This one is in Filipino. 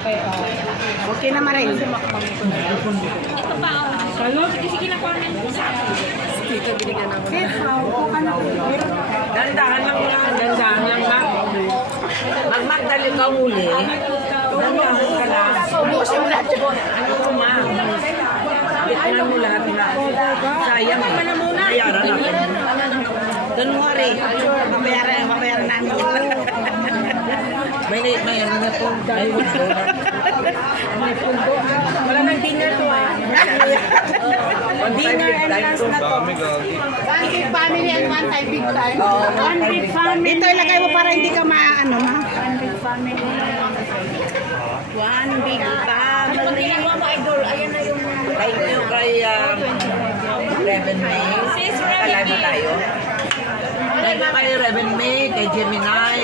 Okay, Okay na marin. Ito pa, Salo, sige na ko na Dito binigyan ako. Dandahan lang mga, dandahan lang ma. Magmagdali ka uli. Dandahan ka lang. Ano ko ma? Bitnan mo lahat na. Sayang eh. Bayaran natin. Don't worry. Mabayaran namin. May ano na po. May pundo. Wala nang dinner to ah. Dinner entrance na to. One big family and one time big time. One big family. Dito ilagay mo para hindi ka maano ma. One big family. One big family. Pag ginagawa mo, idol, ayan na yung... Thank you kay Reven May. Kalay mo tayo. Thank you kay Reven May, kay Gemini,